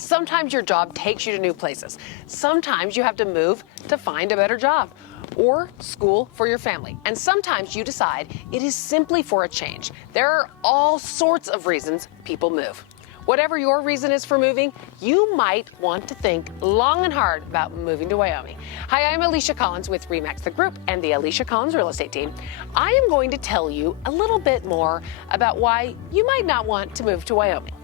Sometimes your job takes you to new places. Sometimes you have to move to find a better job or school for your family. And sometimes you decide it is simply for a change. There are all sorts of reasons people move. Whatever your reason is for moving, you might want to think long and hard about moving to Wyoming. Hi, I'm Alisha Collins with RE/MAX the Group and the Alisha Collins Real Estate Team. I am going to tell you a little bit more about why you might not want to move to Wyoming.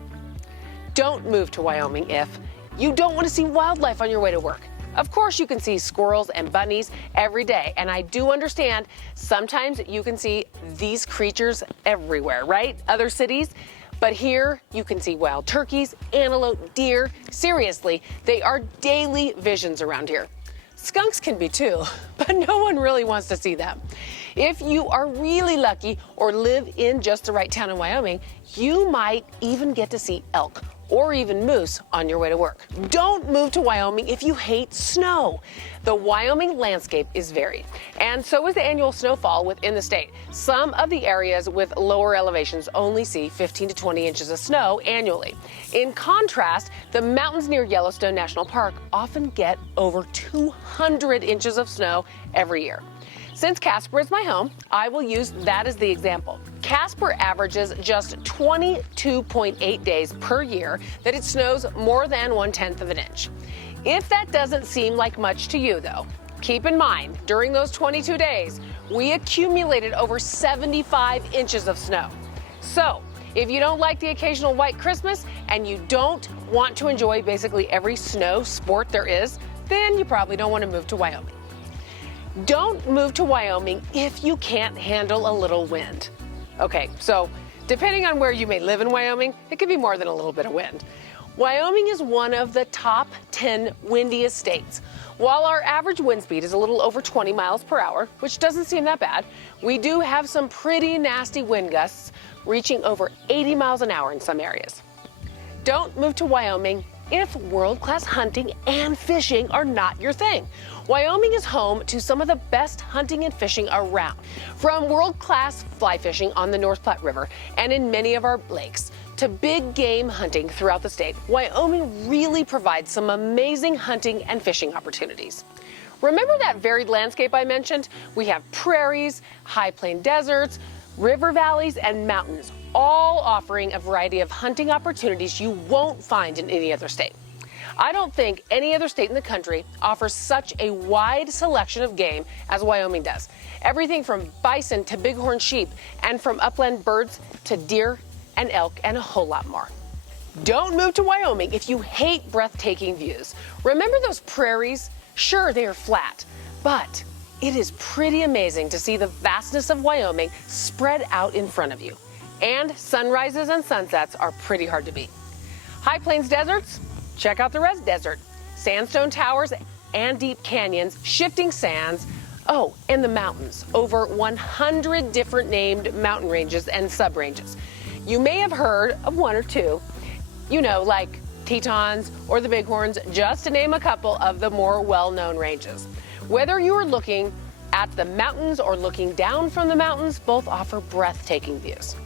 Don't move to Wyoming if you don't want to see wildlife on your way to work. Of course, you can see squirrels and bunnies every day, and I do understand sometimes you can see these creatures everywhere, right? Other cities. But here you can see wild turkeys, antelope, deer. Seriously, they are daily visions around here. Skunks can be too, but no one really wants to see them. If you are really lucky or live in just the right town in Wyoming, you might even get to see elk or even moose on your way to work. Don't move to Wyoming if you hate snow. The Wyoming landscape is varied, and so is the annual snowfall within the state. Some of the areas with lower elevations only see 15 to 20 inches of snow annually. In contrast, the mountains near Yellowstone National Park often get over 200 inches of snow every year. Since Casper is my home, I will use that as the example. Casper averages just 22.8 days per year that it snows more than 1/10 of an inch. If that doesn't seem like much to you, though, keep in mind, during those 22 days, we accumulated over 75 inches of snow. So, if you don't like the occasional white Christmas and you don't want to enjoy basically every snow sport there is, then you probably don't want to move to Wyoming. Don't move to Wyoming if you can't handle a little wind. Okay, so depending on where you may live in Wyoming, it could be more than a little bit of wind. Wyoming is one of the top 10 windiest states. While our average wind speed is a little over 20 miles per hour, which doesn't seem that bad, we do have some pretty nasty wind gusts reaching over 80 miles an hour in some areas. Don't move to Wyoming if world-class hunting and fishing are not your thing. Wyoming is home to some of the best hunting and fishing around, from world-class fly fishing on the North Platte River and in many of our lakes, to big game hunting throughout the state. Wyoming really provides some amazing hunting and fishing opportunities. Remember that varied landscape I mentioned? We have prairies, high plain deserts, river valleys, and mountains, all offering a variety of hunting opportunities you won't find in any other state. I don't think any other state in the country offers such a wide selection of game as Wyoming does. Everything from bison to bighorn sheep, and from upland birds to deer and elk, and a whole lot more. Don't move to Wyoming if you hate breathtaking views. Remember those prairies? Sure, they are flat, but it is pretty amazing to see the vastness of Wyoming spread out in front of you. And sunrises and sunsets are pretty hard to beat. High plains deserts? Check out the Res Desert. Sandstone towers and deep canyons, shifting sands. Oh, and the mountains. Over 100 different named mountain ranges and sub-ranges. You may have heard of one or two, like Tetons or the Bighorns, just to name a couple of the more well-known ranges. Whether you are looking at the mountains or looking down from the mountains, both offer breathtaking views.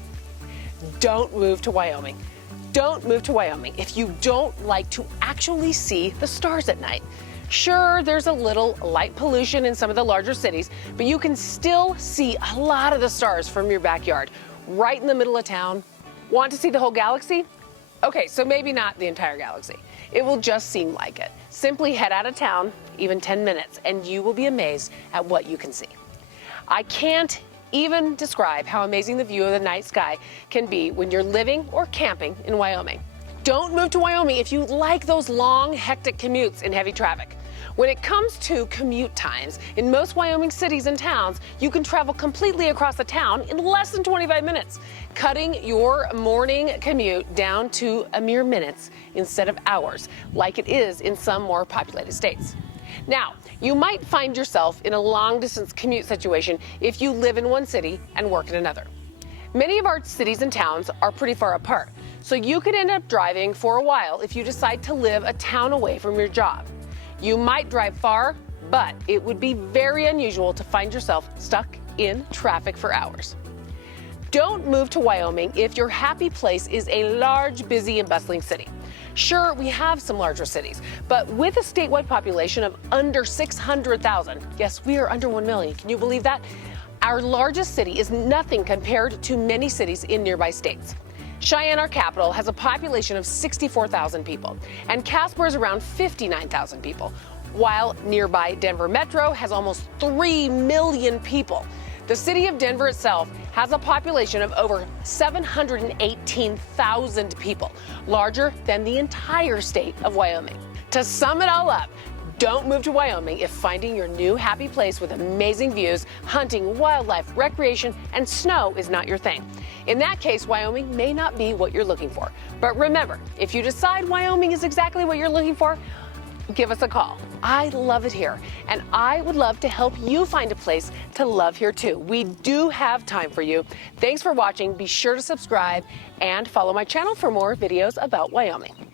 Don't move to Wyoming. Don't move to Wyoming if you don't like to actually see the stars at night. Sure, there's a little light pollution in some of the larger cities, but you can still see a lot of the stars from your backyard, right in the middle of town. Want to see the whole galaxy? Okay, so maybe not the entire galaxy. It will just seem like it. Simply head out of town, even 10 minutes, and you will be amazed at what you can see. I can't even describe how amazing the view of the night sky can be when you're living or camping in Wyoming. Don't move to Wyoming if you like those long, hectic commutes in heavy traffic. When it comes to commute times, in most Wyoming cities and towns, you can travel completely across the town in less than 25 minutes, cutting your morning commute down to a mere minutes instead of hours, like it is in some more populated states. Now, you might find yourself in a long-distance commute situation if you live in one city and work in another. Many of our cities and towns are pretty far apart, so you could end up driving for a while if you decide to live a town away from your job. You might drive far, but it would be very unusual to find yourself stuck in traffic for hours. Don't move to Wyoming if your happy place is a large, busy, and bustling city. Sure, we have some larger cities, but with a statewide population of under 600,000, yes, we are under 1 million. Can you believe that? Our largest city is nothing compared to many cities in nearby states. Cheyenne, our capital, has a population of 64,000 people, and Casper is around 59,000 people, while nearby Denver Metro has almost 3 million people. The city of Denver itself has a population of over 718,000 people, larger than the entire state of Wyoming. To sum it all up, don't move to Wyoming if finding your new happy place with amazing views, hunting, wildlife, recreation, and snow is not your thing. In that case, Wyoming may not be what you're looking for. But remember, if you decide Wyoming is exactly what you're looking for, give us a call. I love it here, and I would love to help you find a place to love here too. We do have time for you. Thanks for watching. Be sure to subscribe and follow my channel for more videos about Wyoming.